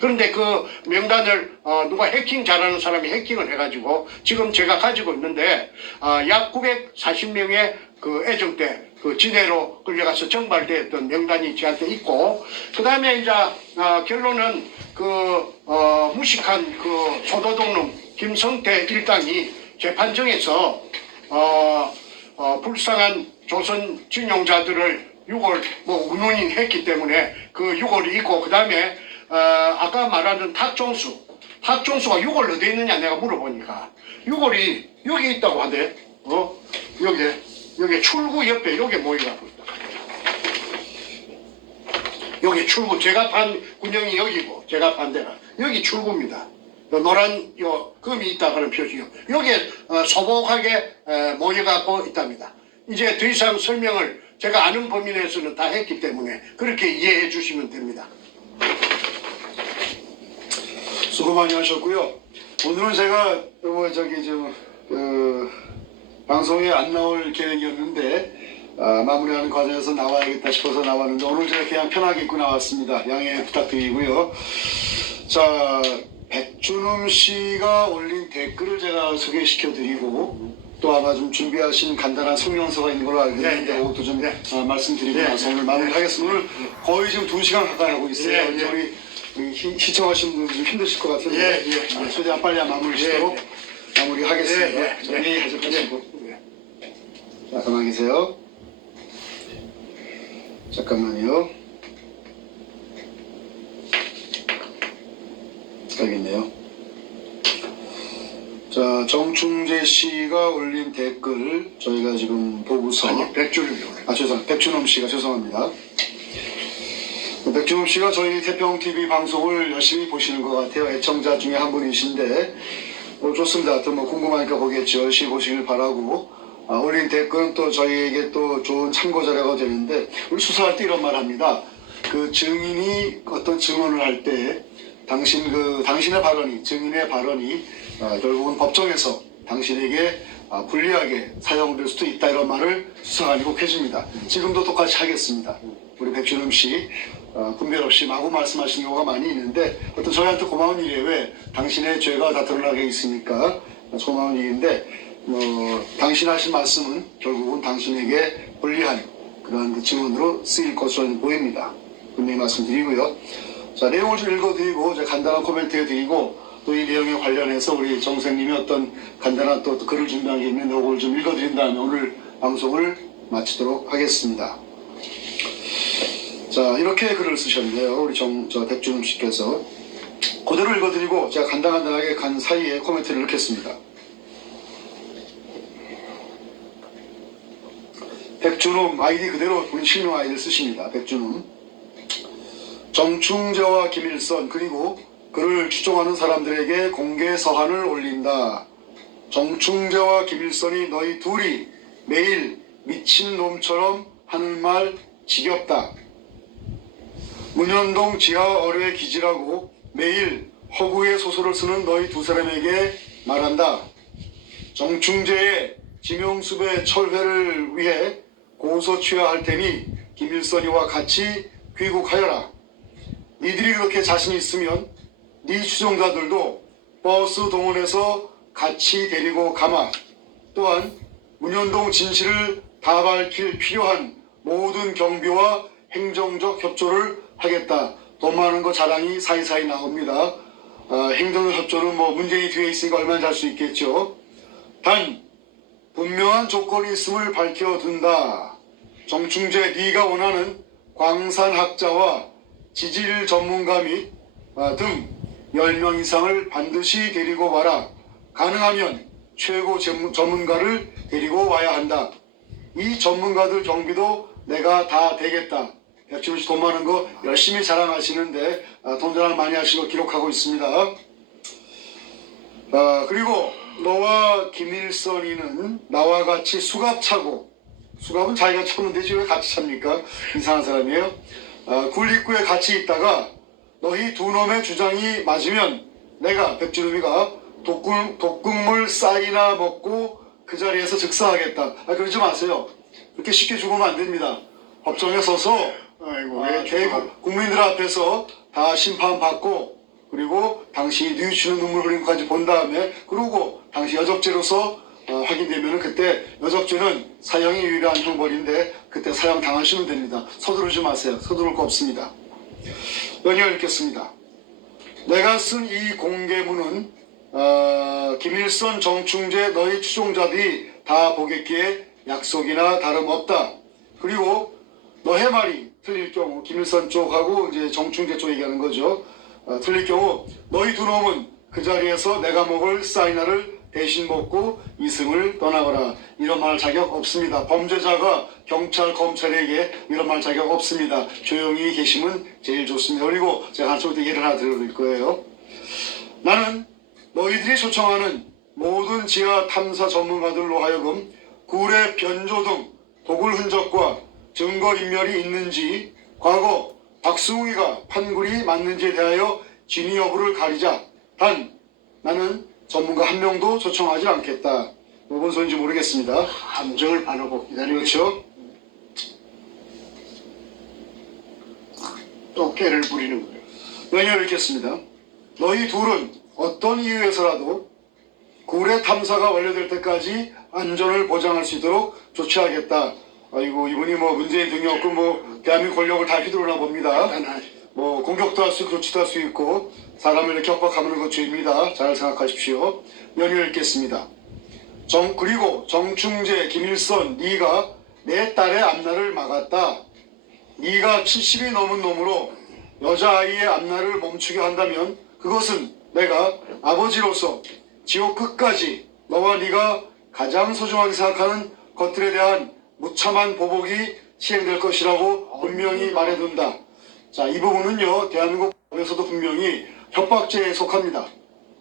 그런데 그 명단을 누가 해킹 잘하는 사람이 해킹을 해가지고 지금 제가 가지고 있는데 약 940명의 그 애정대 그 지대로 끌려가서 정발되었던 명단이 저한테 있고, 그 다음에 이제 결론은 그 무식한 그 소도둑놈 김성태 일당이 재판정에서 불쌍한 조선 진용자들을 6월 운운했기 때문에 그 6월이 있고, 그 다음에 아까 말하는 탁종수가 6월 어디에 있느냐 내가 물어보니까 6월이 여기 있다고 하대. 여기 출구 옆에 여기 모여가고 있다. 여기 출구, 제가 판 군영이 여기고 제가 판 데가 여기 출구입니다. 노란 금이 있다 그런 표시요. 여기에 소복하게 모여갖고 있답니다. 이제 더 이상 설명을 제가 아는 범위 내에서는 다 했기 때문에 그렇게 이해해 주시면 됩니다. 수고 많이 하셨고요. 오늘은 제가 방송에 안 나올 계획이었는데 마무리하는 과정에서 나와야겠다 싶어서 나왔는데 오늘 제가 그냥 편하게 입고 나왔습니다. 양해 부탁드리고요. 자, 백준음 씨가 올린 댓글을 제가 소개시켜드리고 또 아마 좀 준비하신 간단한 성명서가 있는 걸로 알고 있는데 그것도 좀 말씀드리고 나서 오늘 마무리하겠습니다. 오늘 거의 지금 2시간 가까이 하고 있어요. 우리 시청하신 분들 좀 힘드실 것 같은데 최대한 빨리 마무리 짓도록 마무리하겠습니다. 정리하시고 자, 가만히 계세요. 잠깐만요. 여기 있네요. 자, 정충재 씨가 올린 댓글 저희가 지금 보고서 백준엄 씨가 죄송합니다. 백준엄 씨가 저희 태평TV 방송을 열심히 보시는 것 같아요. 애청자 중에 한 분이신데 좋습니다. 또 궁금하니까 보겠죠. 열심히 보시길 바라고 올린 댓글은 또 저희에게 또 좋은 참고 자료가 되는데 우리 수사할 때 이런 말 합니다. 그 증인이 어떤 증언을 할 때 당신의 발언이, 증인의 발언이 결국은 법정에서 당신에게 불리하게 사용될 수도 있다 이런 말을 수사관이 꼭 해줍니다. 지금도 똑같이 하겠습니다. 우리 백준엄 씨 분별 없이 마구 말씀하시는 경우가 많이 있는데 어떤 저희한테 고마운 일이에요. 왜? 당신의 죄가 다 드러나게 있으니까 고마운 일인데 당신 하신 말씀은 결국은 당신에게 불리한 그런 증언으로 쓰일 것으로 보입니다. 분명히 말씀드리고요. 자, 내용을 좀 읽어드리고 간단한 코멘트 해드리고 또 이 내용에 관련해서 우리 정 선생님이 어떤 간단한 또 글을 준비한 게 있는데 그걸 좀 읽어드린 다음에 오늘 방송을 마치도록 하겠습니다. 자, 이렇게 글을 쓰셨네요. 우리 백준음 씨께서. 그대로 읽어드리고 제가 간단하게 간 사이에 코멘트를 넣겠습니다. 백준음 아이디 그대로 본인 실명 아이디를 쓰십니다. 백준음. 정충재와 김일선 그리고 그를 추종하는 사람들에게 공개 서한을 올린다. 정충재와 김일선이 너희 둘이 매일 미친놈처럼 하는 말 지겹다. 문현동 지하 어뢰 기지라고 매일 허구의 소설을 쓰는 너희 두 사람에게 말한다. 정충재의 김용수배 철회를 위해 고소 취하할 테니 김일선이와 같이 귀국하여라. 니들이 그렇게 자신 있으면 네 추종자들도 버스 동원해서 같이 데리고 가마. 또한 문현동 진실을 다 밝힐 필요한 모든 경비와 행정적 협조를 하겠다. 돈 많은 거 자랑이 사이사이 나옵니다. 행정적 협조는 문재인이 뒤에 있으니까 얼마나 잘 수 있겠죠. 단 분명한 조건이 있음을 밝혀둔다. 정충재 네가 원하는 광산학자와 지질 전문가 및 등 10명 이상을 반드시 데리고 와라. 가능하면 최고 전문가를 데리고 와야 한다. 이 전문가들 경비도 내가 다 대겠다. 백준음 씨 돈 많은 거 열심히 자랑하시는데 돈 자랑 많이 하신 거 기록하고 있습니다. 그리고 너와 김일선이는 나와 같이 수갑 차고, 수갑은 자기가 차면 되지 왜 같이 찹니까? 이상한 사람이에요. 굴입구에 같이 있다가 너희 두 놈의 주장이 맞으면 내가 백준음이가 독극물 쌀이나 먹고 그 자리에서 즉사하겠다. 그러지 마세요. 그렇게 쉽게 죽으면 안 됩니다. 법정에 서서 대국 국민들 앞에서 다 심판받고 그리고 당신이 뉘우치는 눈물 흘린 것까지 본 다음에 그리고 당시 여접죄로서 확인되면 그때 여접죄는 사형이 유일한 형벌인데 그때 사형 당하시면 됩니다. 서두르지 마세요. 서두를 거 없습니다. 연이어 읽겠습니다. 내가 쓴 이 공개문은 김일성, 정충재 너희 추종자들이 다 보겠기에 약속이나 다름없다. 그리고 너의 말이 틀릴 경우 김일성 쪽하고 이제 정충재 쪽 얘기하는 거죠. 틀릴 경우 너희 두 놈은 그 자리에서 내가 먹을 사이나를 대신 먹고 이승을 떠나거라. 이런 말 자격 없습니다. 범죄자가 경찰, 검찰에게 이런 말 자격 없습니다. 조용히 계시면 제일 좋습니다. 그리고 제가 한쪽부터 예를 하나 드릴 거예요. 나는 너희들이 초청하는 모든 지하 탐사 전문가들로 하여금 굴의 변조 등 도굴 흔적과 증거인멸이 있는지 과거 박승우이가 판굴이 맞는지에 대하여 진위 여부를 가리자. 단 나는 전문가 한 명도 초청하지 않겠다. 뭔 소리인지 모르겠습니다. 함정을 바라고 기다리고 그렇죠? 또 깨를 부리는 거예요. 명예를 읽겠습니다. 너희 둘은 어떤 이유에서라도 굴의 탐사가 완료될 때까지 안전을 보장할 수 있도록 조치하겠다. 아이고 이분이 뭐 문재인 등이 없고 뭐 대한민국 권력을 다 휘두르나 봅니다. 뭐 공격도 할 수 있고 조치도 할 수 있고 사람을 이렇게 협박하는 건 죄입니다. 잘 생각하십시오. 연휴 읽겠습니다. 그리고 정충재, 김일성, 네가 내 딸의 앞날을 막았다. 네가 70이 넘은 놈으로 여자아이의 앞날을 멈추게 한다면 그것은 내가 아버지로서 지옥 끝까지 너와 네가 가장 소중하게 생각하는 것들에 대한 무참한 보복이 시행될 것이라고 분명히 말해둔다. 자, 이 부분은요, 대한민국 법에서도 분명히 협박죄에 속합니다.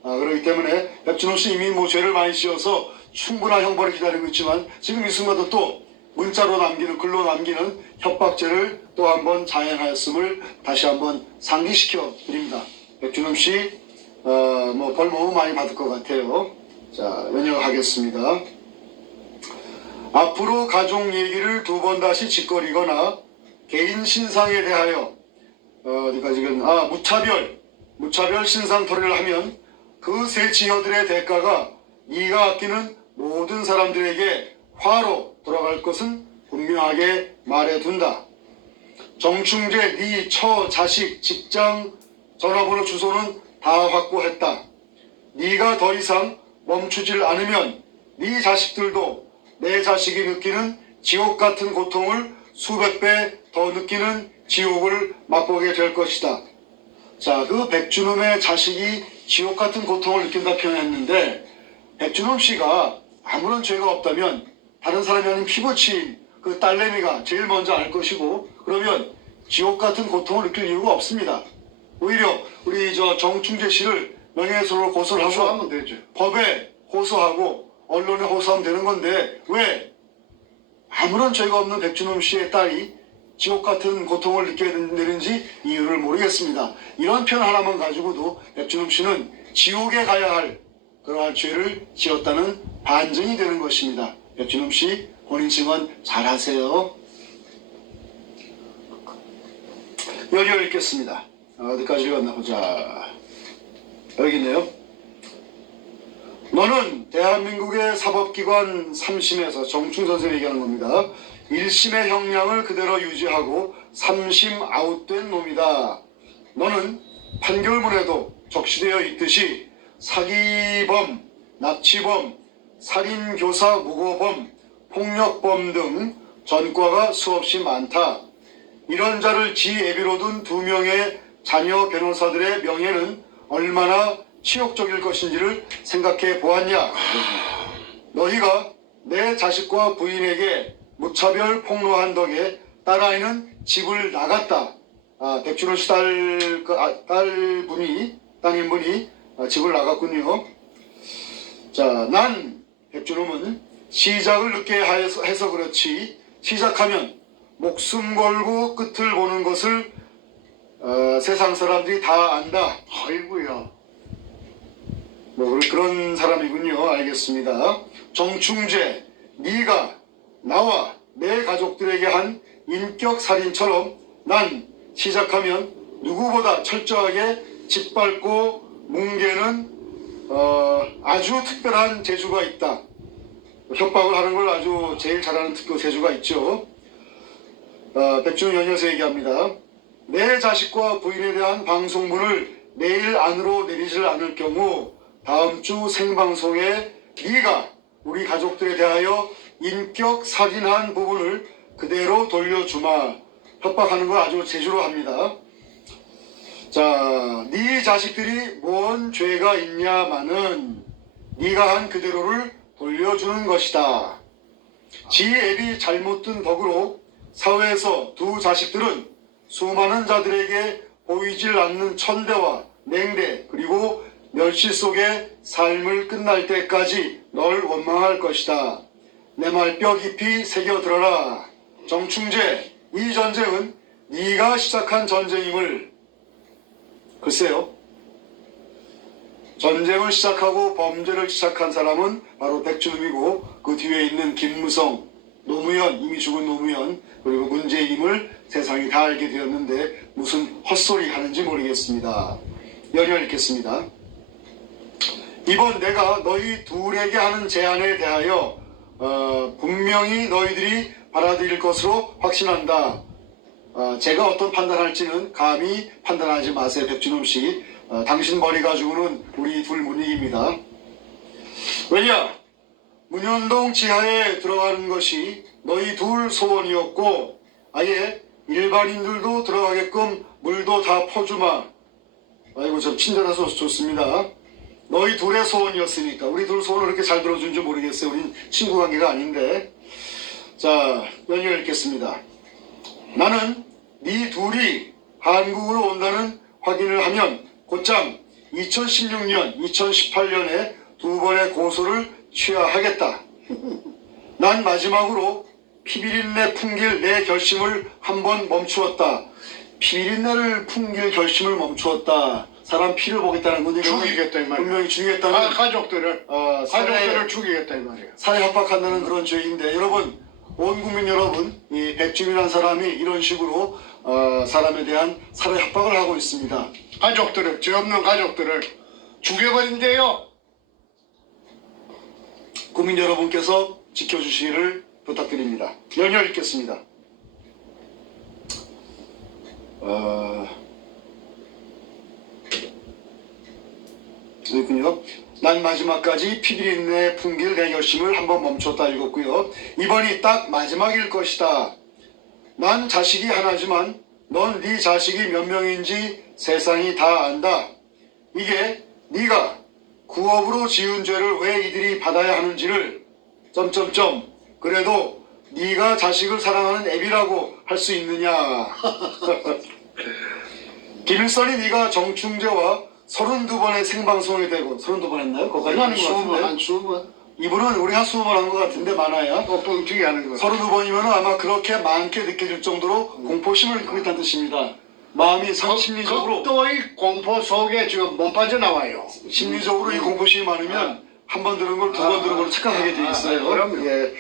그렇기 때문에 백준호 씨 이미 뭐 죄를 많이 지어서 충분한 형벌을 기다리고 있지만 지금 이 순간도 또 문자로 남기는, 글로 남기는 협박죄를 또 한번 자행하였음을 다시 한번 상기시켜 드립니다. 백준호 씨, 뭐 벌 너무 많이 받을 것 같아요. 자, 연역하겠습니다. 앞으로 가족 얘기를 두 번 다시 짓거리거나 개인 신상에 대하여 어디까지는 무차별 신상 토리를 하면 그 세 지녀들의 대가가 네가 아끼는 모든 사람들에게 화로 돌아갈 것은 분명하게 말해둔다. 정충재 네 처, 자식, 직장, 전화번호, 주소는 다 확보했다. 네가 더 이상 멈추질 않으면 네 자식들도 내 자식이 느끼는 지옥 같은 고통을 수백 배 더 느끼는 지옥을 맛보게 될 것이다. 자, 그 백준음의 자식이 지옥 같은 고통을 느낀다 표현했는데 백준음 씨가 아무런 죄가 없다면 다른 사람이 아닌 피부치인 그 딸내미가 제일 먼저 알 것이고 그러면 지옥 같은 고통을 느낄 이유가 없습니다. 오히려 우리 정충재 씨를 명예훼손으로 고소를 하고 고소하면 되죠. 법에 호소하고 언론에 호소하면 되는 건데 왜 아무런 죄가 없는 백준음 씨의 딸이 지옥 같은 고통을 느껴야 되는지 이유를 모르겠습니다. 이런 표현 하나만 가지고도 백준음 씨는 지옥에 가야 할 그러한 죄를 지었다는 반증이 되는 것입니다. 백준음 씨 본인 증언 잘하세요. 여기を읽겠습니다. 어디까지 읽었나 보자. 여기 있네요. 너는 대한민국의 사법기관 3심에서 정충 선생이 얘기하는 겁니다. 1심의 형량을 그대로 유지하고 3심 아웃된 놈이다. 너는 판결문에도 적시되어 있듯이 사기범, 납치범, 살인교사 무고범, 폭력범 등 전과가 수없이 많다. 이런 자를 지애비로 둔 2명의 자녀 변호사들의 명예는 얼마나 치욕적일 것인지를 생각해 보았냐. 너희가 내 자식과 부인에게 무차별 폭로한 덕에 딸아이는 집을 나갔다. 백준호 씨 따님분이 집을 나갔군요. 자, 난 백준호는 시작을 늦게 해서 그렇지 시작하면 목숨 걸고 끝을 보는 것을 세상 사람들이 다 안다. 아이고야. 뭐 그런 사람이군요. 알겠습니다. 정충재, 네가 나와 내 가족들에게 한 인격 살인처럼 난 시작하면 누구보다 철저하게 짓밟고 뭉개는 아주 특별한 재주가 있다. 협박을 하는 걸 아주 제일 잘하는 재주가 있죠. 백준호 연이어서 얘기합니다. 내 자식과 부인에 대한 방송문을 내일 안으로 내리질 않을 경우 다음 주 생방송에 네가 우리 가족들에 대하여 인격 살인한 부분을 그대로 돌려주마. 협박하는 걸 아주 재주로 합니다. 자, 네 자식들이 뭔 죄가 있냐마는 네가 한 그대로를 돌려주는 것이다. 지 앱이 잘못 든 덕으로 사회에서 두 자식들은 수많은 자들에게 보이질 않는 천대와 냉대 그리고 멸시 속에 삶을 끝날 때까지 널 원망할 것이다. 내 말 뼈 깊이 새겨들어라. 정충재, 이 전쟁은 네가 시작한 전쟁임을. 글쎄요. 전쟁을 시작하고 범죄를 시작한 사람은 바로 백준음이고 그 뒤에 있는 김무성, 노무현, 이미 죽은 노무현 그리고 문재인임을 세상이 다 알게 되었는데 무슨 헛소리 하는지 모르겠습니다. 연이어 읽겠습니다. 이번 내가 너희 둘에게 하는 제안에 대하여 분명히 너희들이 받아들일 것으로 확신한다. 제가 어떤 판단할지는 감히 판단하지 마세요. 백준흠 씨. 당신 머리 가지고는 우리 둘 못 이깁니다. 왜냐? 문현동 지하에 들어가는 것이 너희 둘 소원이었고 아예 일반인들도 들어가게끔 물도 다 퍼주마. 아이고 좀 친절해서 좋습니다. 너희 둘의 소원이었으니까 우리 둘 소원을 그렇게 잘 들어준지 모르겠어요. 우린 친구 관계가 아닌데. 자, 연이어 읽겠습니다. 나는 네 둘이 한국으로 온다는 확인을 하면 곧장 2016년, 2018년에 두 번의 고소를 취하하겠다. 난 마지막으로 피비린내 풍길 내 결심을 한번 멈추었다. 피비린내를 풍길 결심을 멈추었다. 사람 피를 보겠다는 건데 죽이겠다 이 말이야. 분명히 죽이겠다는 가족들을 죽이겠다 이 말이야. 사회 협박한다는 그런 죄인데 여러분 온 국민 여러분 이 백준이라는 사람이 이런 식으로 사람에 대한 사회 협박을 하고 있습니다. 가족들을 죄 없는 가족들을 죽여버린대요. 국민 여러분께서 지켜주시기를 부탁드립니다. 연이어 읽겠습니다. 그렇군요. 난 마지막까지 피비린내 풍길 내 결심을 한번 멈췄다 읽었고요. 이번이 딱 마지막일 것이다. 난 자식이 하나지만 넌 네 자식이 몇 명인지 세상이 다 안다. 이게 네가 구업으로 지은 죄를 왜 이들이 받아야 하는지를 그래도 네가 자식을 사랑하는 애비라고 할 수 있느냐. 김일성이 네가 정충재와 32번의 생방송에 대고 32번 했나요? 거기까지 하는 것 같은데 한 20번 이분은 우리 한 20번 한 것 같은데 많아야 또 뻥튀기 하는 거. 32번이면 아마 그렇게 많게 느껴질 정도로 공포심을 느끼고 있다는 뜻입니다. 마음이 심리적으로 극도의 공포 속에 지금 못 빠져나와요. 심리적으로 이 공포심이 많으면 한 번 들은 걸 두 번 들은 걸로 착각하게 돼 있어요. 그럼요. 예,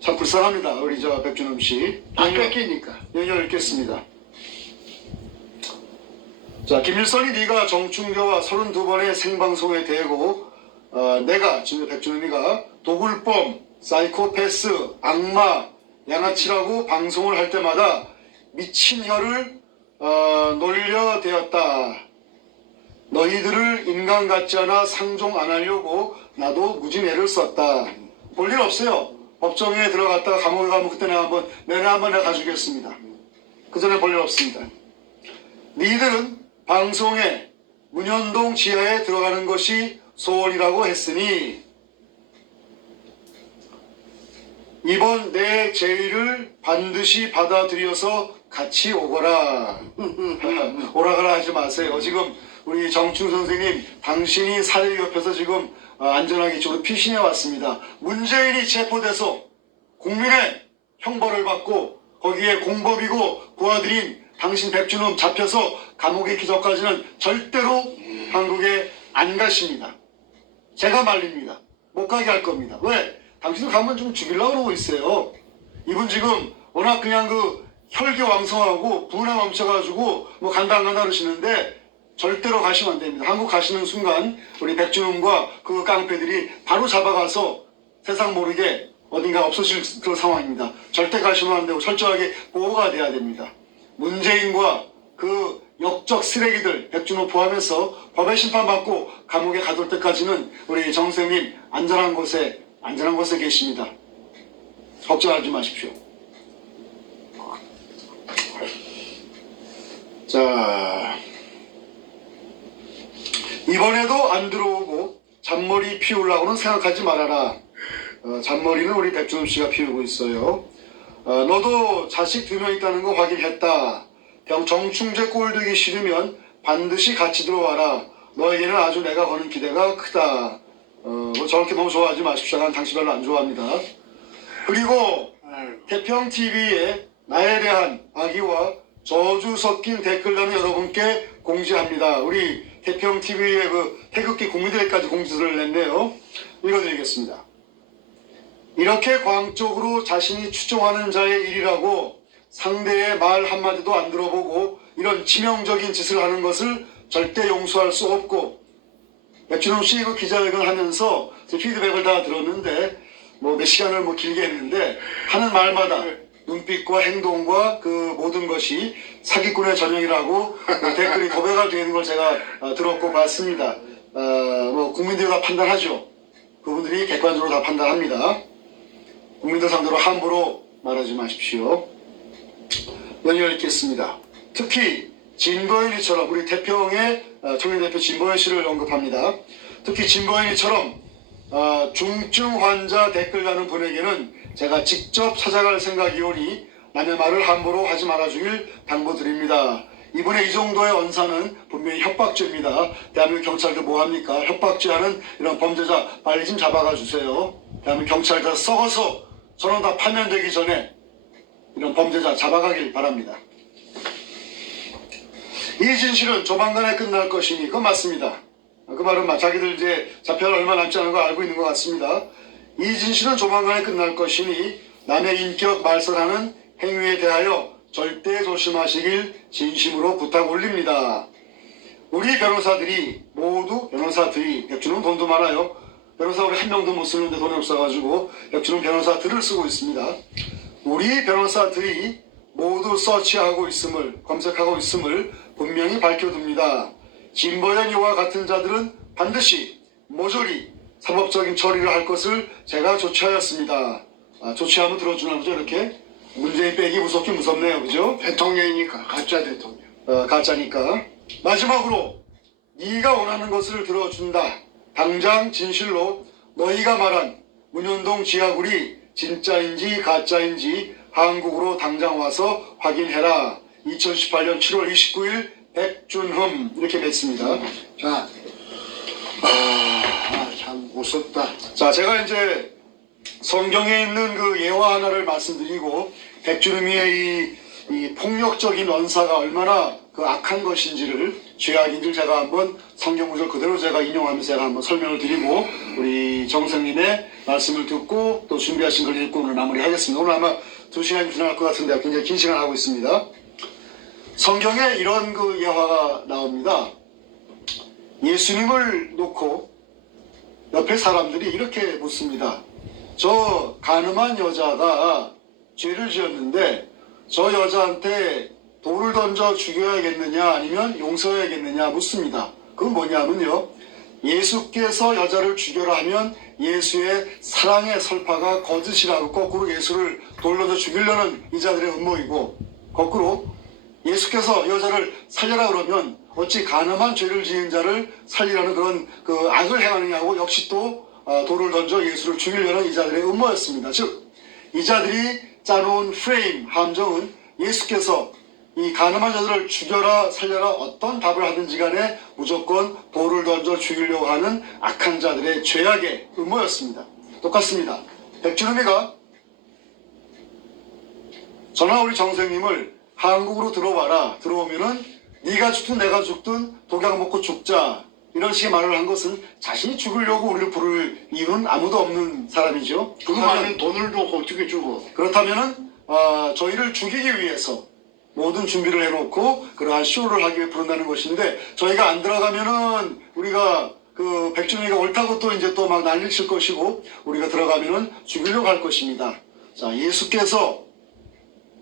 참 불쌍합니다. 우리 저 백준흠 씨. 안 뺏기니까. 연이어 읽겠습니다. 자, 김일성이 네가 정충재와 32번의 생방송에 대고 내가 지금 백준흠이가 도굴범, 사이코패스, 악마, 양아치라고 방송을 할 때마다 미친 혀를 놀려대었다. 너희들을 인간 같지 않아 상종 안 하려고 나도 무진 애를 썼다. 볼 일 없어요. 법정에 들어갔다가 감옥에 가면 그때 내가 한번 내가 가주겠습니다. 그 전에 볼 일 없습니다. 니들은 방송에 문현동 지하에 들어가는 것이 소원이라고 했으니 이번 내 제의를 반드시 받아들여서 같이 오거라. 오라가라 하지 마세요. 지금 우리 정충 선생님 당신이 사회 옆에서 지금 안전하게 이쪽으로 피신해 왔습니다. 문재인이 체포돼서 국민의 형벌을 받고 거기에 공범이고 부하들인 당신 백준흠 잡혀서 감옥에 있기 전까지는 절대로 한국에 안 가십니다. 제가 말립니다. 못 가게 할 겁니다. 왜? 당신도 가면 좀 죽이려고 그러고 있어요. 이분 지금 워낙 그냥 혈기왕성하고 분에 멈춰가지고 간다 안 간다 그러시는데 절대로 가시면 안 됩니다. 한국 가시는 순간 우리 백준홍과 그 깡패들이 바로 잡아가서 세상 모르게 어딘가 없어질 그런 상황입니다. 절대 가시면 안 되고 철저하게 보호가 돼야 됩니다. 문재인과 그 역적 쓰레기들 백준호 포함해서 법의 심판받고 감옥에 가둘 때까지는 우리 정 선생님 안전한 곳에 계십니다. 걱정하지 마십시오. 자, 이번에도 안 들어오고 잔머리 피우려고는 생각하지 말아라. 잔머리는 우리 백준호 씨가 피우고 있어요. 너도 자식 2명 있다는 거 확인했다. 정충재 꼴되기 싫으면 반드시 같이 들어와라. 너에게는 아주 내가 거는 기대가 크다. 뭐 저렇게 너무 좋아하지 마십시오. 난 당신 별로 안 좋아합니다. 그리고 태평TV에 나에 대한 악의와 저주 섞인 댓글란을 여러분께 공지합니다. 우리 태평TV의 그 태극기 국민들에까지 공지를 냈네요. 읽어드리겠습니다. 이렇게 광적으로 자신이 추종하는 자의 일이라고 상대의 말 한마디도 안 들어보고 이런 치명적인 짓을 하는 것을 절대 용서할 수 없고, 백준홍 씨 그 기자회견 하면서 제 피드백을 다 들었는데 뭐 몇 시간을 뭐 길게 했는데 하는 말마다 눈빛과 행동과 그 모든 것이 사기꾼의 전형이라고 그 댓글이 도배가 되는 걸 제가 들었고 봤습니다. 뭐 국민들이 다 판단하죠. 그분들이 객관적으로 다 판단합니다. 국민들 상대로 함부로 말하지 마십시오. 연이어 읽겠습니다. 특히 진보인이처럼 우리 태평의 총리대표 진보인 씨를 언급합니다. 특히 진보인이처럼 중증 환자 댓글 다는 분에게는 제가 직접 찾아갈 생각이오니 남의 말을 함부로 하지 말아주길 당부드립니다. 이분의 이 정도의 언사는 분명히 협박죄입니다. 대한민국 경찰들 뭐합니까? 협박죄하는 이런 범죄자 빨리 좀 잡아가 주세요. 대한민국 경찰들 썩어서 저는 다 파면되기 전에 이런 범죄자 잡아가길 바랍니다. 이 진실은 조만간에 끝날 것이니 그건 맞습니다. 그 말은 자기들 이제 잡혀갈 얼마 남지 않은 거 알고 있는 것 같습니다. 이 진실은 조만간에 끝날 것이니 남의 인격 말살하는 행위에 대하여 절대 조심하시길 진심으로 부탁 올립니다. 우리 변호사들이 모두 백준은 돈도 많아요. 변호사 우리 한 명도 못 쓰는데 돈이 없어가지고 백준은 변호사들을 쓰고 있습니다. 우리 변호사들이 모두 서치하고 있음을, 검색하고 있음을 분명히 밝혀둡니다. 진보연 이와 같은 자들은 반드시 모조리 사법적인 처리를 할 것을 제가 조치하였습니다. 조치하면 들어주나 보죠. 이렇게 문재인 빼기 무섭긴 무섭네요. 그죠? 대통령이니까 가짜 대통령. 가짜니까. 마지막으로 네가 원하는 것을 들어준다. 당장 진실로 너희가 말한 문현동 지하굴이 진짜인지 가짜인지 한국으로 당장 와서 확인해라. 2018년 7월 29일 백준흠 이렇게 냈습니다. 자, 참 무섭다. 자, 제가 이제 성경에 있는 그 예화 하나를 말씀드리고 백준흠의 이 폭력적인 언사가 얼마나 그 악한 것인지를 죄악인지를 제가 한번 성경 구절 그대로 제가 인용하면서 제가 한번 설명을 드리고 우리 정성님의 말씀을 듣고 또 준비하신 걸 읽고 오늘 마무리하겠습니다. 오늘 아마 2시간이 지나갈 것 같은데 굉장히 긴 시간 하고 있습니다. 성경에 이런 그 예화가 나옵니다. 예수님을 놓고 옆에 사람들이 이렇게 묻습니다. 저 가늠한 여자가 죄를 지었는데 저 여자한테 돌을 던져 죽여야겠느냐 아니면 용서해야겠느냐 묻습니다. 그건 뭐냐면요. 예수께서 여자를 죽여라 하면 예수의 사랑의 설파가 거짓이라고 거꾸로 예수를 돌로 던져 죽이려는 이자들의 음모이고, 거꾸로 예수께서 여자를 살려라 그러면 어찌 가늠한 죄를 지은 자를 살리라는 그런 그 악을 행하느냐고 역시 또 돌을 던져 예수를 죽이려는 이자들의 음모였습니다. 즉 이자들이 짜놓은 프레임, 함정은 예수께서 이 가늠한 자들을 죽여라 살려라 어떤 답을 하든지 간에 무조건 돌을 던져 죽이려고 하는 악한 자들의 죄악의 음모였습니다. 똑같습니다. 백준흠이가 저나 우리 정생님을 한국으로 들어와라. 들어오면은 네가 죽든 내가 죽든 독약 먹고 죽자. 이런 식의 말을 한 것은 자신이 죽으려고 우리를 부를 이유는 아무도 없는 사람이죠. 그 많은 돈을 도 어떻게 주고. 그렇다면은 저희를 죽이기 위해서 모든 준비를 해놓고 그러한 쇼를 하기 위해 부른다는 것인데, 저희가 안 들어가면은 우리가 그 백준이가 옳다고 또 이제 또 막 난리 칠 것이고, 우리가 들어가면은 죽이려고 할 것입니다. 자, 예수께서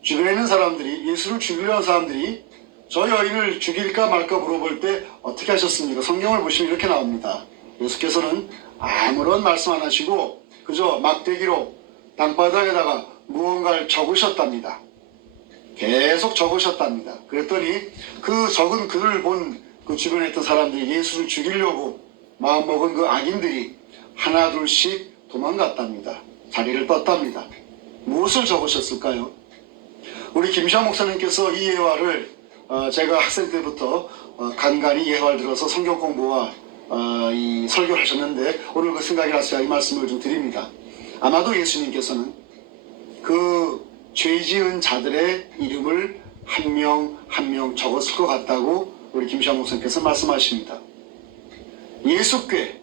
주변에 있는 사람들이, 예수를 죽이려는 하는 사람들이 저희 어린을 죽일까 말까 물어볼 때 어떻게 하셨습니까? 성경을 보시면 이렇게 나옵니다. 예수께서는 아무런 말씀 안 하시고 그저 막대기로 땅바닥에다가 무언가를 적으셨답니다. 계속 적으셨답니다. 그랬더니 그 적은 글을 본 그 주변에 있던 사람들이, 예수를 죽이려고 마음먹은 그 악인들이 하나 둘씩 도망갔답니다. 자리를 떴답니다. 무엇을 적으셨을까요? 우리 김시환 목사님께서 이 예화를 제가 학생 때부터 간간히 예화를 들어서 성경 공부와 이 설교를 하셨는데, 오늘 그 생각이 나서 이 말씀을 좀 드립니다. 아마도 예수님께서는 그 죄 지은 자들의 이름을 한 명 한 명 적었을 것 같다고 우리 김시환 목사님께서 말씀하십니다. 예수께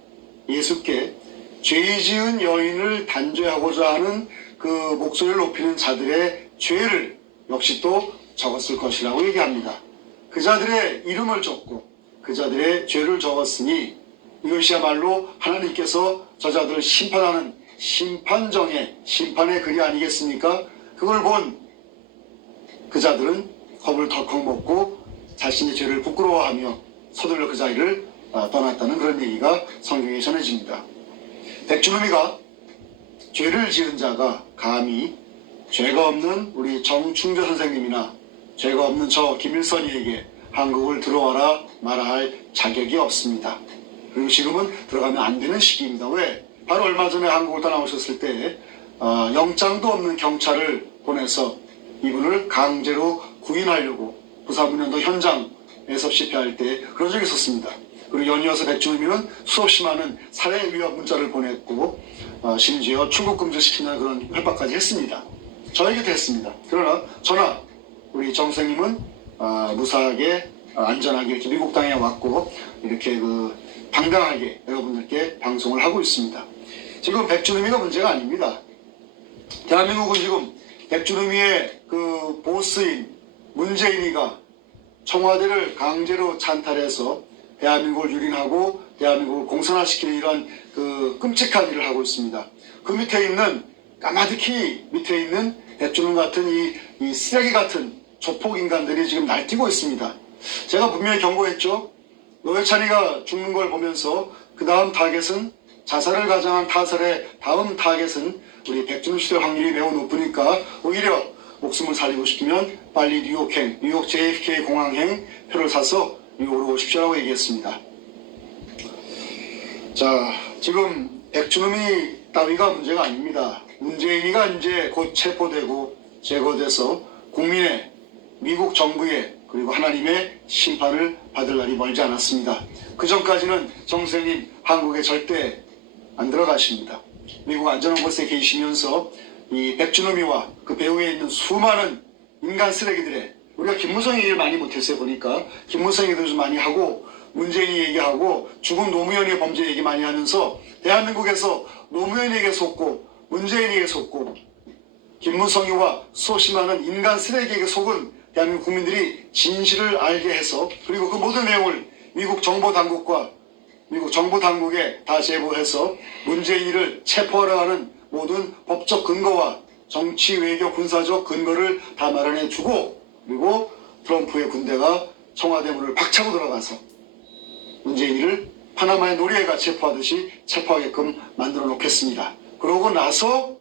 죄 지은 여인을 단죄하고자 하는 그 목소리를 높이는 자들의 죄를 역시 또 적었을 것이라고 얘기합니다. 그 자들의 이름을 적고 그 자들의 죄를 적었으니 이것이야말로 하나님께서 저자들을 심판하는 심판의 글이 아니겠습니까? 그걸 본 그 자들은 겁을 덜컥 먹고 자신의 죄를 부끄러워하며 서둘러 그 자리를 떠났다는 그런 얘기가 성경에 전해집니다. 백준호미가 죄를 지은 자가 감히 죄가 없는 우리 정충재 선생님이나 죄가 없는 저 김일선이에게 한국을 들어와라 말아 할 자격이 없습니다. 그리고 지금은 들어가면 안 되는 시기입니다. 왜? 바로 얼마 전에 한국을 떠나오셨을 때 영장도 없는 경찰을 보내서 이분을 강제로 구인하려고 부산문현도 현장에서 집회할 때 그런 적이 있었습니다. 그리고 연이어서 백준호미는 수없이 많은 살해 위협 문자를 보냈고 심지어 출국 금지시키는 그런 협박까지 했습니다. 저에게도 했습니다. 그러나 저나 우리 정 선생님은 무사하게 안전하게 이렇게 미국 땅에 왔고 이렇게 당당하게 여러분들께 방송을 하고 있습니다. 지금 백준호미가 문제가 아닙니다. 대한민국은 지금 백준호미의 그 보스인 문재인이가 청와대를 강제로 찬탈해서 대한민국을 유린하고 대한민국을 공산화시키는 이런 그 끔찍한 일을 하고 있습니다. 그 밑에 있는 까마득히 밑에 있는 백준호 같은 이 쓰레기 같은 조폭 인간들이 지금 날뛰고 있습니다. 제가 분명히 경고했죠. 노회찬이가 죽는 걸 보면서 그 다음 타겟은 자살을 가장한 타살의 다음 타겟은 우리 백준호 씨의 확률이 매우 높으니까 오히려 목숨을 살리고 싶으면 빨리 뉴욕 JFK 공항행 표를 사서 뉴욕으로 오십시오라고 얘기했습니다. 자, 지금 백준호미 따위가 문제가 아닙니다. 문재인이가 이제 곧 체포되고 제거돼서 국민의, 미국 정부의 그리고 하나님의 심판을 받을 날이 멀지 않았습니다. 그 전까지는 정 선생님 한국에 절대 안 들어가십니다. 미국 안전한 곳에 계시면서 이 백준호미와 그 배후에 있는 수많은 인간 쓰레기들의, 우리가 김무성 얘기를 많이 못했어요. 보니까 김무성 얘기도 좀 많이 하고 문재인이 얘기하고 죽은 노무현의 범죄 얘기 많이 하면서 대한민국에서 노무현에게 속고 문재인에게 속고 김무성이와 수없이 많은 인간 쓰레기에게 속은 대한민국 국민들이 진실을 알게 해서, 그리고 그 모든 내용을 미국 정보 당국과 미국 정부 당국에 다 제보해서 문재인을 체포하려 하는 모든 법적 근거와 정치, 외교, 군사적 근거를 다 마련해주고, 그리고 트럼프의 군대가 청와대 문을 박차고 들어가서 문재인을 파나마의 노리에가 체포하듯이 체포하게끔 만들어 놓겠습니다. 그러고 나서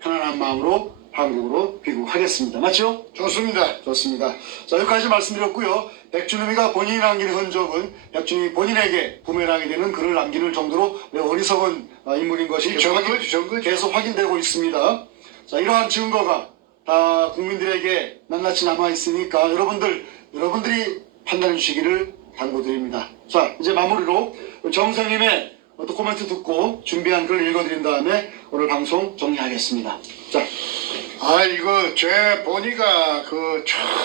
편안한 마음으로 한국으로 귀국하겠습니다. 맞죠? 좋습니다. 좋습니다. 자, 여기까지 말씀드렸고요. 백준호미가 본인이 남긴 흔적은 백준호미 본인에게 부메랑이 되는 글을 남기는 정도로 매우 어리석은 인물인 것이 계속 확인되고 있습니다. 자, 이러한 증거가 다 국민들에게 낱낱이 남아있으니까 여러분들이 판단해 주시기를 당부드립니다. 자, 이제 마무리로 정 선생님의 또 코멘트 듣고 준비한 글을 읽어드린 다음에 오늘 방송 정리하겠습니다. 자, 이거 제 보니까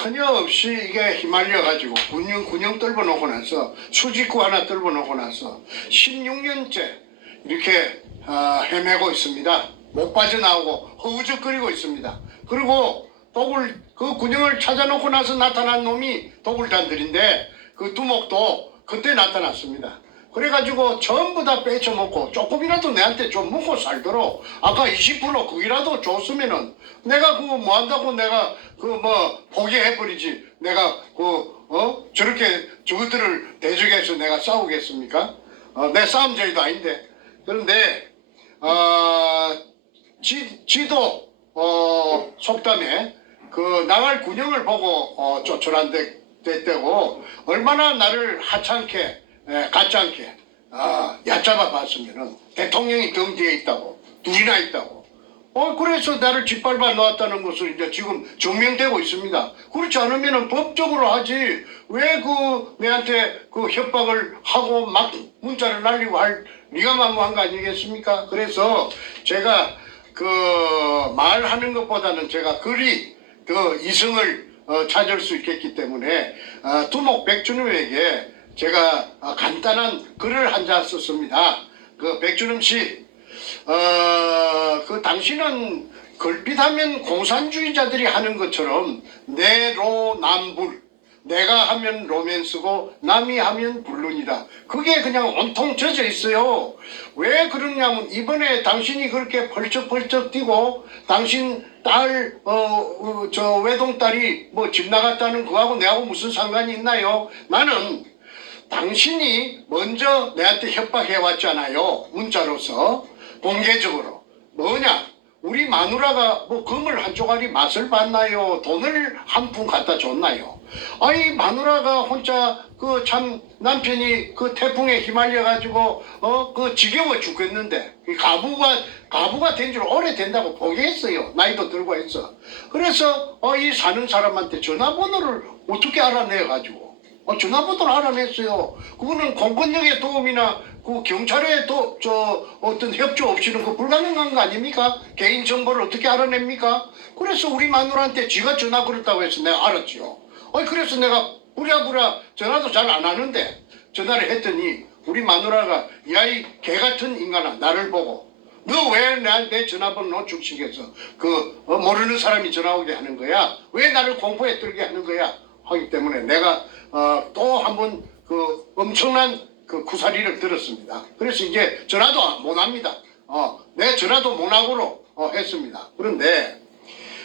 전혀 없이 이게 휘말려 가지고 군용 떨궈 놓고 나서 수직구 하나 떨궈 놓고 나서 16년째 이렇게 헤매고 있습니다. 못 빠져나오고 허우적거리고 있습니다. 그리고 그 군형을 찾아놓고 나서 나타난 놈이 도굴단들인데 그 두목도 그때 나타났습니다. 그래가지고 전부 다 빼쳐먹고 조금이라도 내한테 좀 먹고 살도록 아까 20% 그기라도 줬으면은 내가 그거 뭐 한다고 내가 그 뭐 포기해버리지. 내가 저렇게 저것들을 대적해서 내가 싸우겠습니까? 내 싸움쟁이도 아닌데. 그런데 지도 속담에 그 나갈 군형을 보고 쫓아난댔다고 얼마나 나를 하찮게 가짜않게 얕잡아 봤으면은 대통령이 등 뒤에 있다고 둘이나 있다고 그래서 나를 짓밟아 놓았다는 것을 이제 지금 증명되고 있습니다. 그렇지 않으면은 법적으로 하지 왜 내한테 그 협박을 하고 막 문자를 날리고 할 리가 만무한 거 아니겠습니까? 그래서 제가 그 말하는 것보다는 제가 글이 더 이성을 찾을 수 있겠기 때문에 두목 백준음에게 제가 간단한 글을 한 자 썼습니다. 그 백준음 씨, 그 당신은 걸핏하면 공산주의자들이 하는 것처럼 내로남불, 내가 하면 로맨스고 남이 하면 불륜이다. 그게 그냥 온통 젖어 있어요. 왜 그러냐면 이번에 당신이 그렇게 펄쩍펄쩍 뛰고 당신 딸, 저 외동딸이 뭐 집 나갔다는 그거하고 내하고 무슨 상관이 있나요? 나는 당신이 먼저 내한테 협박해 왔잖아요. 문자로서 공개적으로. 뭐냐? 우리 마누라가 뭐 금을 한 조각이 맛을 봤나요? 돈을 한 푼 갖다 줬나요? 아이 마누라가 혼자 그 참 남편이 그 태풍에 휘말려 가지고 그 지겨워 죽겠는데 가부가 된 줄 오래된다고 포기했어요. 나이도 들고 했어. 그래서 이 사는 사람한테 전화번호를 어떻게 알아내 가지고 전화번호를 알아냈어요. 그거는 공권력의 도움이나 그 경찰의 어떤 협조 없이는 그 불가능한 거 아닙니까? 개인 정보를 어떻게 알아냅니까? 그래서 우리 마누라한테 지가 전화 걸었다고 해서 내가 알았죠. 그래서 내가 부랴부랴 전화도 잘 안 하는데 전화를 했더니 우리 마누라가 야이 개 같은 인간아 나를 보고 너 왜 내 전화번호 노출시켜서 모르는 사람이 전화 오게 하는 거야? 왜 나를 공포에 떨게 하는 거야? 하기 때문에 내가 또 한 번 그 엄청난 그 구사리를 들었습니다. 그래서 이제 전화도 못 합니다. 내 전화도 못 하고로 했습니다. 그런데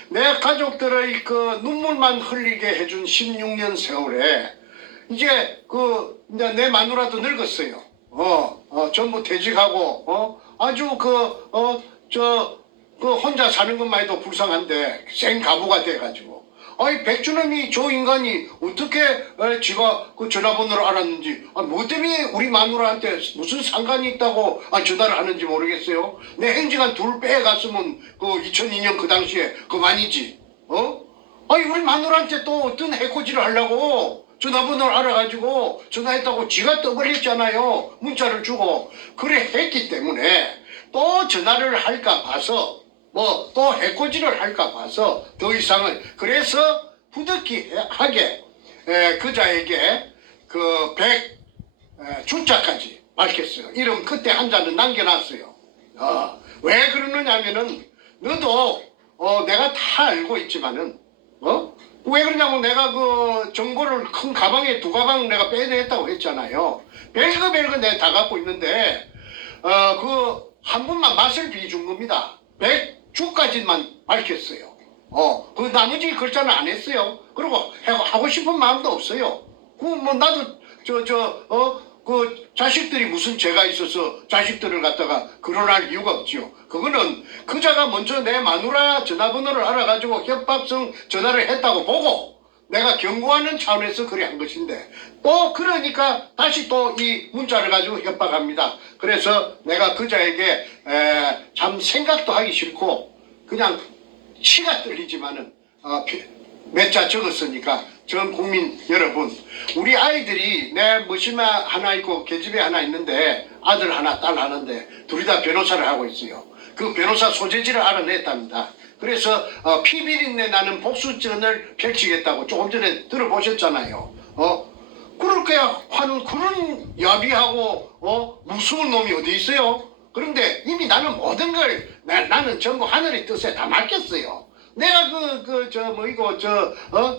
내 가족들의 그 눈물만 흘리게 해준 16년 세월에 이제 이제 내 마누라도 늙었어요. 전부 퇴직하고 아주 혼자 사는 것만 해도 불쌍한데 생가부가 돼가지고 백준엄이 저 인간이 어떻게 지가 그 전화번호를 알았는지 뭐 때문에 우리 마누라한테 무슨 상관이 있다고 전화를 하는지 모르겠어요. 내 행지관 둘 빼갔으면 그 2002년 그 당시에 그만이지. 우리 마누라한테 또 어떤 해코지를 하려고 전화번호를 알아가지고 전화했다고 지가 떠벌렸잖아요. 문자를 주고 그래 했기 때문에 또 전화를 할까 봐서 또 해코지를 할까 봐서 더 이상은 그래서 부득이하게 그자에게 그 100주자까지 밝혔어요. 이름 그때 한 자는 남겨놨어요. 왜 그러느냐면은 너도 내가 다 알고 있지만은 왜 그러냐면 내가 그 정보를 큰 가방에 2가방 내가 빼냈다고 했잖아요. 별거 내가 다 갖고 있는데 한 번만 맛을 비준 겁니다. 100주까지만 밝혔어요. 그 나머지 글자는 안 했어요. 그리고 하고 싶은 마음도 없어요. 나도 그 자식들이 무슨 죄가 있어서 자식들을 갖다가 거론할 이유가 없지요. 그거는 그자가 먼저 내 마누라 전화번호를 알아가지고 협박성 전화를 했다고 보고 내가 경고하는 차원에서 그래 한 것인데 또 그러니까 다시 또 이 문자를 가지고 협박합니다. 그래서 내가 그자에게 참 생각도 하기 싫고 그냥 치가 떨리지만은 몇 자 적었으니까 전 국민 여러분 우리 아이들이 내 머시마 하나 있고 계집애 하나 있는데 아들 하나 딸 하나인데 둘이 다 변호사를 하고 있어요. 그 변호사 소재지를 알아냈답니다. 그래서 피비린내 나는 복수전을 펼치겠다고 조금 전에 들어보셨잖아요. 그렇게 하는 그런 야비하고 무서운 놈이 어디 있어요? 그런데 이미 나는 모든 걸 나는 전부 하늘의 뜻에 다 맡겼어요. 내가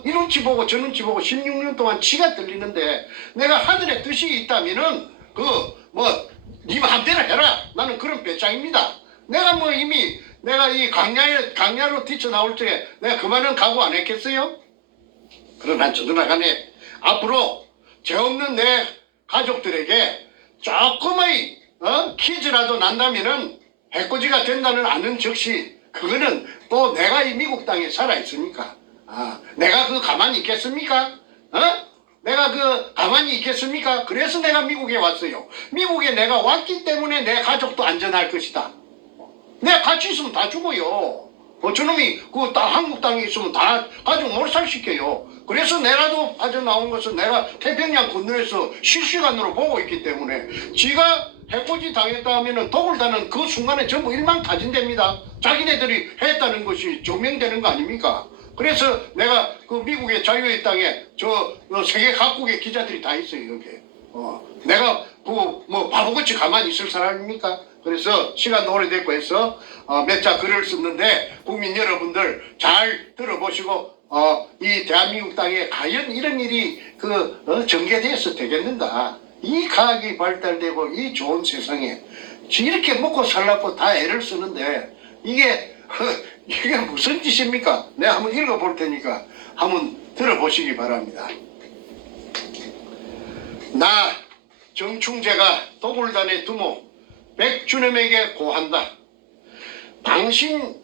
이 눈치 보고 저 눈치 보고 16년 동안 치가 들리는데 내가 하늘에 뜻이 있다면은 네 마음대로 해라. 나는 그런 배짱입니다. 내가 이미 내가 이 강야로 뛰쳐나올 적에 내가 그만은 각오 안 했겠어요? 그러나 저들아간에 앞으로 죄 없는 내 가족들에게 조금의 퀴즈라도 난다면은 해코지가 된다는 아는 즉시 그거는 또 내가 이 미국 땅에 살아 있으니까 내가 가만히 있겠습니까? 내가 가만히 있겠습니까? 그래서 내가 미국에 왔어요. 미국에 내가 왔기 때문에 내 가족도 안전할 것이다. 내가 같이 있으면 다 죽어요. 저놈이 한국 땅에 있으면 다 가족 몰살시켜요. 그래서 내라도 빠져나온 것은 내가 태평양 건너에서 실시간으로 보고 있기 때문에 지가 해코지 당했다 하면은 독을 다는 그 순간에 전부 일망타진됩니다. 자기네들이 했다는 것이 증명되는 거 아닙니까? 그래서 내가 미국의 자유의 땅에 세계 각국의 기자들이 다 있어요, 여기. 내가 바보같이 가만히 있을 사람입니까? 그래서 시간도 오래됐고 해서 몇 자 글을 썼는데 국민 여러분들 잘 들어보시고 이 대한민국 땅에 과연 이런 일이 전개돼서 되겠는가? 이 과학이 발달되고 이 좋은 세상에 이렇게 먹고 살라고 다 애를 쓰는데 이게 무슨 짓입니까? 내가 한번 읽어볼 테니까 한번 들어보시기 바랍니다. 나 정충재가 도굴단의 두모 백주놈에게 고한다. 당신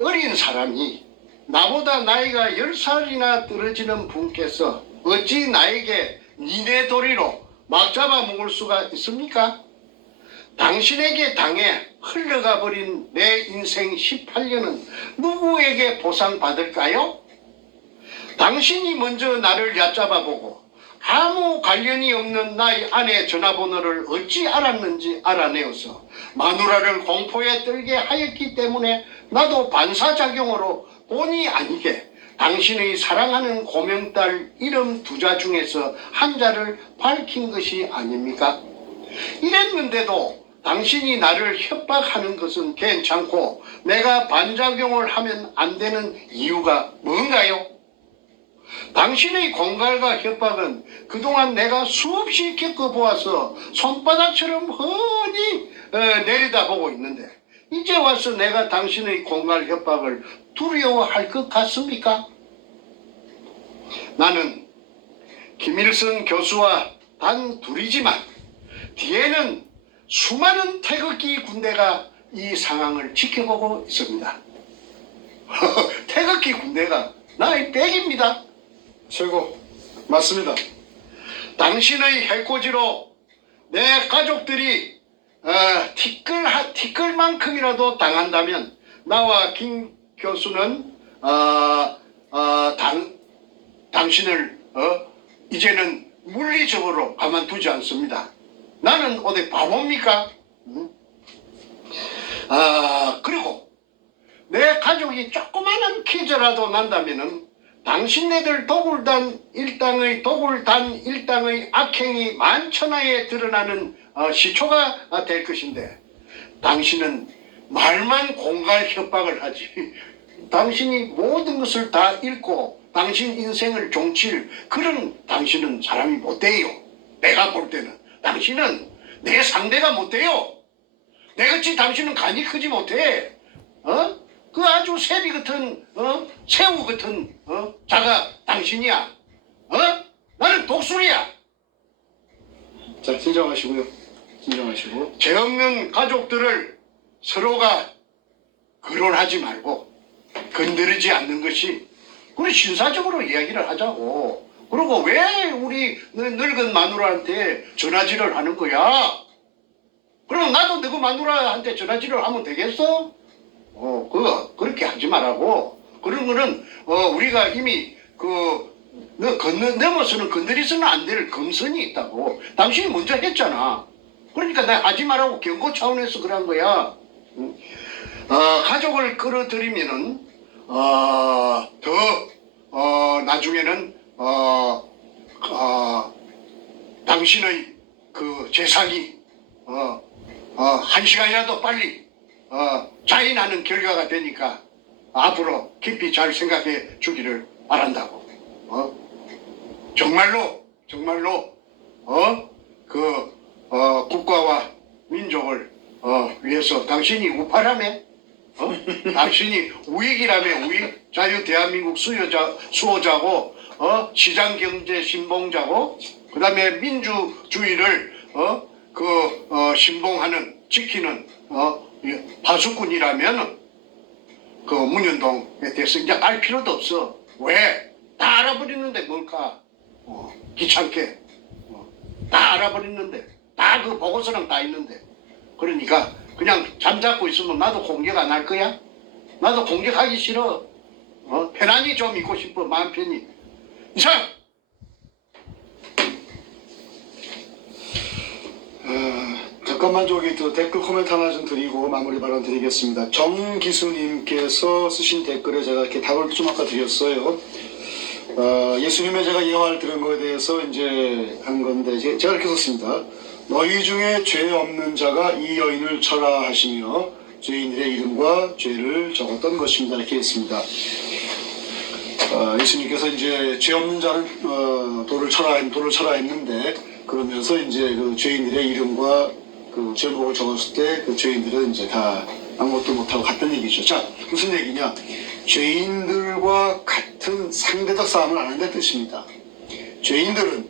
어린 사람이 나보다 나이가 10살이나 떨어지는 분께서 어찌 나에게 니네 도리로 막 잡아먹을 수가 있습니까? 당신에게 당해 흘러가 버린 내 인생 18년은 누구에게 보상받을까요? 당신이 먼저 나를 얕잡아보고 아무 관련이 없는 나의 아내 전화번호를 어찌 알았는지 알아내어서 마누라를 공포에 떨게 하였기 때문에 나도 반사작용으로 본의 아니게 당신의 사랑하는 고명딸 이름 2자 중에서 한 자를 밝힌 것이 아닙니까? 이랬는데도 당신이 나를 협박하는 것은 괜찮고 내가 반작용을 하면 안 되는 이유가 뭔가요? 당신의 공갈과 협박은 그동안 내가 수없이 겪어보아서 손바닥처럼 훤히 내려다보고 있는데 이제 와서 내가 당신의 공갈 협박을 두려워할 것 같습니까? 나는 김일성 교수와 단 둘이지만 뒤에는 수많은 태극기 군대가 이 상황을 지켜보고 있습니다. 태극기 군대가 나의 백입니다. 최고 맞습니다. 당신의 해코지로 내 가족들이 티끌만큼이라도 당한다면 나와 김 교수는 당신을 이제는 물리적으로 가만두지 않습니다. 나는 어디 바보입니까? 그리고 내 가족이 조그마한 퀴즈라도 난다면은 당신네들 도굴단 일당의 악행이 만천하에 드러나는 시초가 될 것인데 당신은 말만 공갈 협박을 하지 당신이 모든 것을 다 읽고 당신 인생을 종칠 그런 당신은 사람이 못 돼요. 내가 볼 때는 당신은 내 상대가 못 돼요. 내같이 당신은 간이 크지 못해. 그 아주 새비 같은 새우 같은 자가 당신이야. 나는 독수리야. 자, 진정하시고요. 진정하시고. 죄 없는 가족들을 서로가 거론하지 말고 건드리지 않는 것이 우리 신사적으로 이야기를 하자고. 그리고 왜 우리 늙은 마누라한테 전화질을 하는 거야? 그럼 나도 너그 마누라한테 전화질을 하면 되겠어? 그렇게 하지 말라고. 그런 거는 우리가 이미 넘어서는 건드리서는 안 될 금선이 있다고. 당신이 먼저 했잖아. 그러니까 나 하지 말라고 경고 차원에서 그런 거야. 가족을 끌어들이면은 나중에는 당신의 그 재산이 1시간이라도 빨리 자인하는 결과가 되니까 앞으로 깊이 잘 생각해 주기를 바란다고. 정말로 국가와 민족을 위해서 당신이 우파라며? 당신이 우익이라며? 우익? 자유 대한민국 수호자고 시장경제 신봉자고 그 다음에 민주주의를 신봉하는 지키는 파수꾼이라면 그 문현동에 대해서 이제 알 필요도 없어. 왜? 다 알아버리는데 뭘까? 귀찮게. 다 알아버리는데. 다 그 보고서랑 다 있는데. 그러니까 그냥 잠자고 있으면 나도 공격 안 할 거야? 나도 공격하기 싫어. 편안히 좀 있고 싶어. 마음 편히. 이상! 잠깐만 저기 댓글 코멘트 하나 좀 드리고 마무리 발언 드리겠습니다. 정기수님께서 쓰신 댓글에 제가 이렇게 답을 좀 아까 드렸어요. 예수님의 제가 예화를 들은 거에 대해서 이제 한 건데 제가 이렇게 썼습니다. 너희 중에 죄 없는 자가 이 여인을 쳐라 하시며 죄인들의 이름과 죄를 적었던 것입니다. 이렇게 했습니다. 예수님께서 이제 죄 없는 자는 돌을 쳐라 했는데 그러면서 이제 그 죄인들의 이름과 그 제목을 적었을 때 그 죄인들은 이제 다 아무것도 못하고 갔던 얘기죠. 자, 무슨 얘기냐? 죄인들과 같은 상대적 싸움을 안 한다는 뜻입니다. 죄인들은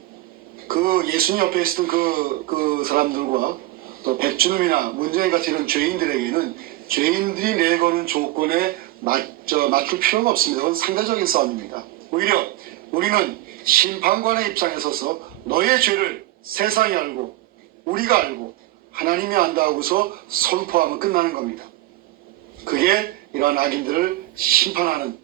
그 예수님 옆에 있었던 그 사람들과 또 백주놈이나 문재인 같은 이런 죄인들에게는 죄인들이 내거는 조건에 맞출 필요가 없습니다. 그건 상대적인 싸움입니다. 오히려 우리는 심판관의 입장에 서서 너의 죄를 세상이 알고 우리가 알고 하나님이 안다 하고서 선포하면 끝나는 겁니다. 그게 이러한 악인들을 심판하는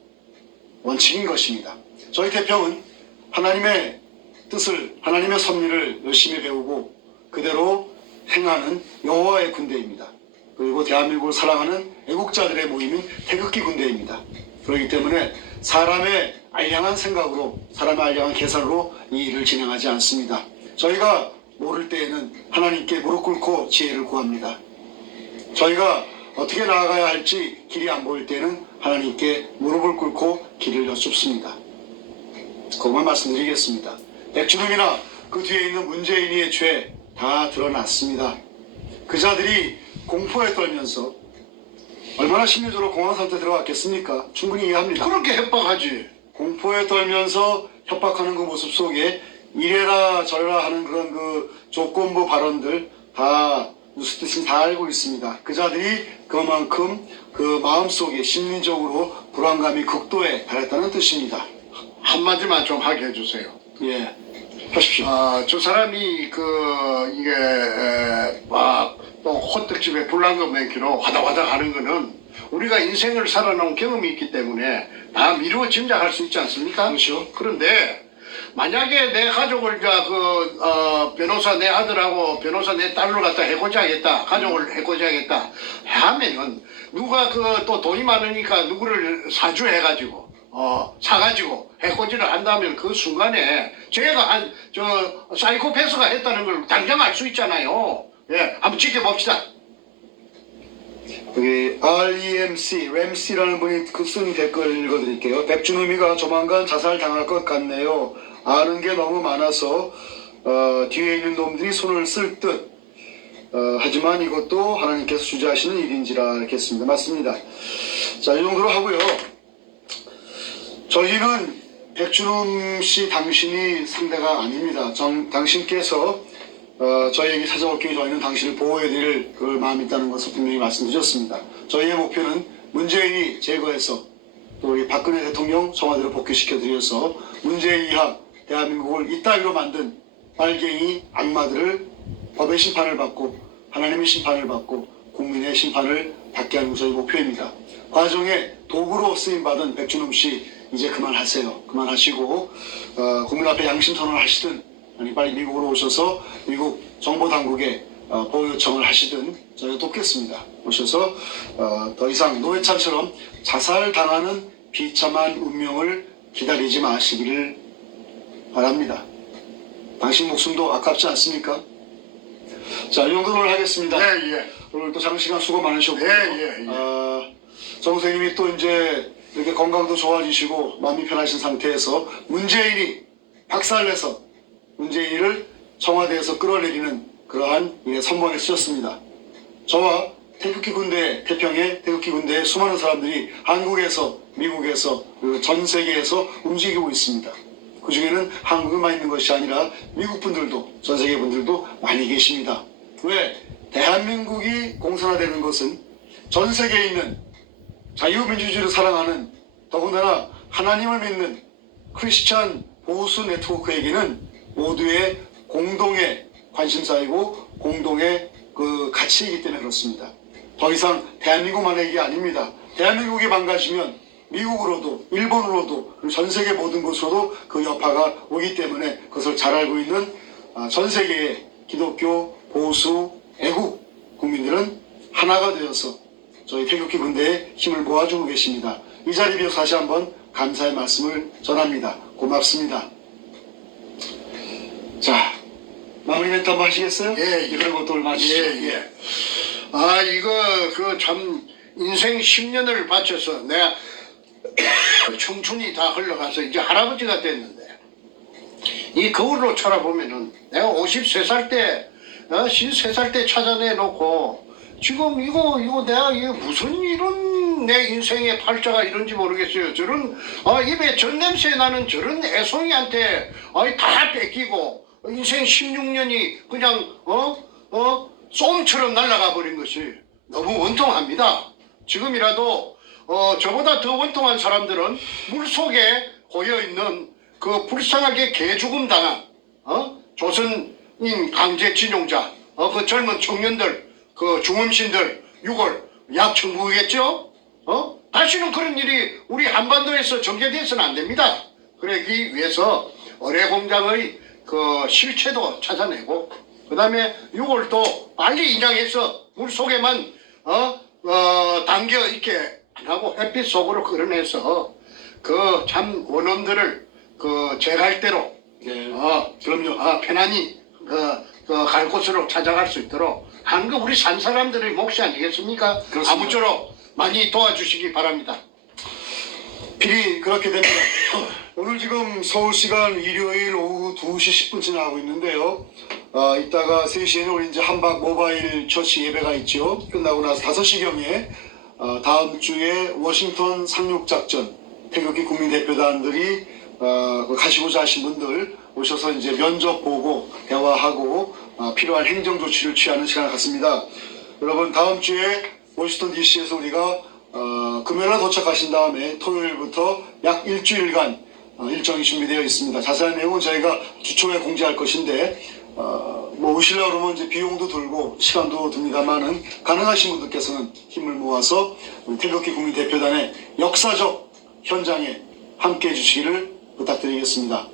원칙인 것입니다. 저희 태평은 하나님의 뜻을 하나님의 섭리를 열심히 배우고 그대로 행하는 여호와의 군대입니다. 그리고 대한민국을 사랑하는 애국자들의 모임인 태극기 군대입니다. 그렇기 때문에 사람의 알량한 생각으로 사람의 알량한 계산으로 이 일을 진행하지 않습니다. 저희가 모를 때에는 하나님께 무릎 꿇고 지혜를 구합니다. 저희가 어떻게 나아가야 할지 길이 안 보일 때는 하나님께 무릎을 꿇고 길을 여쭙습니다. 그것만 말씀드리겠습니다. 백주놈이나 그 뒤에 있는 문재인이의 죄 다 드러났습니다. 그 자들이 공포에 떨면서 얼마나 심리적으로 공황 상태에 들어갔겠습니까? 충분히 이해합니다. 그렇게 협박하지. 공포에 떨면서 협박하는 그 모습 속에 이래라 저래라 하는 그런 그 조건부 발언들 다 뉴스 뜻은 다 알고 있습니다. 그 자들이 그만큼 그 마음속에 심리적으로 불안감이 극도에 달했다는 뜻입니다. 한마디만 좀 하게 해주세요. 예, 하십시오. 저 사람이 이게 막 또 호떡집에 불난거 먹기로 화닥화닥 하는 거는 우리가 인생을 살아놓은 경험이 있기 때문에 다 미루어 짐작할 수 있지 않습니까? 그렇죠. 그런데 만약에 내 가족을 변호사 내 아들하고 변호사 내 딸로 갖다 해고자 하겠다, 가족을 해고자 하겠다 하면은 누가 또 돈이 많으니까 누구를 사주해가지고 사가지고 해코지를 한다면 그 순간에 제가 사이코패스가 했다는 걸 당장 알 수 있잖아요. 예, 한번 지켜봅시다. 여기 램씨라는 분이 쓴 댓글 읽어드릴게요. 백준음이가 조만간 자살 당할 것 같네요. 아는 게 너무 많아서 뒤에 있는 놈들이 손을 쓸 듯. 하지만 이것도 하나님께서 주재하시는 일인지라 이렇게 했습니다. 맞습니다. 자, 이 정도로 하고요. 저희는 백준음 씨 당신이 상대가 아닙니다. 당신께서 저희에게 찾아올 경우 저희는 당신을 보호해드릴 그 마음이 있다는 것을 분명히 말씀드렸습니다. 저희의 목표는 문재인이 제거해서 또 우리 박근혜 대통령 청와대로 복귀시켜드려서 문재인 이하 대한민국을 이따위로 만든 빨갱이 악마들을 법의 심판을 받고 하나님의 심판을 받고 국민의 심판을 받게 하는 것이 저희 목표입니다. 과정에 도구로 쓰임받은 백준음 씨 이제 그만하세요. 그만하시고 국민 앞에 양심 선언을 하시든 아니 빨리 미국으로 오셔서 미국 정보당국에 보호 요청을 하시든 저희가 돕겠습니다. 오셔서 더 이상 노회찬처럼 자살당하는 비참한 운명을 기다리지 마시기를 바랍니다. 당신 목숨도 아깝지 않습니까? 자, 이 정도로 하겠습니다. 예. 오늘 또 장시간 수고 많으셨고요. 예. 정 선생님이 또 이제 이렇게 건강도 좋아지시고 마음이 편하신 상태에서 문재인이 박살내서 문재인을 청와대에서 끌어내리는 그러한 선봉에 쓰셨습니다. 저와 태극기 군대 태평의 태극기 군대의 수많은 사람들이 한국에서 미국에서 그리고 전 세계에서 움직이고 있습니다. 그 중에는 한국에만 있는 것이 아니라 미국 분들도 전 세계 분들도 많이 계십니다. 왜? 대한민국이 공산화되는 것은 전 세계에 있는 자유민주주의를 사랑하는 더군다나 하나님을 믿는 크리스찬 보수 네트워크에게는 모두의 공동의 관심사이고 공동의 그 가치이기 때문에 그렇습니다. 더 이상 대한민국만의 얘기 아닙니다. 대한민국이 망가지면 미국으로도 일본으로도 그리고 전 세계 모든 곳으로도 그 여파가 오기 때문에 그것을 잘 알고 있는 전 세계의 기독교 보수 애국 국민들은 하나가 되어서 저희 태극기 군대에 힘을 모아주고 계십니다. 이 자리 비해서 다시 한번 감사의 말씀을 전합니다. 고맙습니다. 자, 마무리 멘트 한번 하시겠어요? 예, 그리고 또 마치죠. 예. 아, 이거, 참, 인생 10년을 바쳐서 내가 청춘이 다 흘러가서 이제 할아버지가 됐는데, 이 거울로 쳐다보면은 내가 53살 때, 53살 때 찾아내놓고, 지금 이거 내가 이게 무슨 이런 내 인생의 팔자가 이런지 모르겠어요. 저런, 입에 전 냄새 나는 저런 애송이한테, 다 뺏기고, 인생 16년이 그냥, 쏨처럼 날아가 버린 것이 너무 원통합니다. 지금이라도 저보다 더 원통한 사람들은 물속에 고여있는 그 불쌍하게 개죽음 당한 조선인 강제징용자 그 젊은 청년들 그 중음신들 6월 약 청구겠죠? 다시는 그런 일이 우리 한반도에서 전개돼서는 안 됩니다. 그러기 위해서 어뢰공장의 그 실체도 찾아내고 그 다음에 6월도 빨리 인양해서 물속에만 담겨 있게 안 하고 햇빛 속으로 끌어내서 그 참 원원들을 그 제갈 대로 그럼요. 편안히 갈 곳으로 찾아갈 수 있도록 하는 거 우리 산 사람들의 몫이 아니겠습니까? 그렇습니다. 아무쪼록 많이 도와주시기 바랍니다. 필히 그렇게 됩니다. 오늘 지금 서울 시간 일요일 오후 2시 10분 지나고 있는데요. 이따가 3시에는 우리 이제 한박 모바일 처치 예배가 있죠. 끝나고 나서 5시경에 다음 주에 워싱턴 상륙작전 태극기 국민대표단들이 가시고자 하신 분들 오셔서 이제 면접 보고 대화하고 필요한 행정 조치를 취하는 시간을 갖습니다. 여러분 다음 주에 워싱턴 DC에서 우리가 금요일에 도착하신 다음에 토요일부터 약 일주일간 일정이 준비되어 있습니다. 자세한 내용은 저희가 주초에 공지할 것인데 뭐 오시려고 그러면 이제 비용도 들고 시간도 듭니다만은 가능하신 분들께서는 힘을 모아서 우리 태극기 국민대표단의 역사적 현장에 함께해 주시기를 부탁드리겠습니다.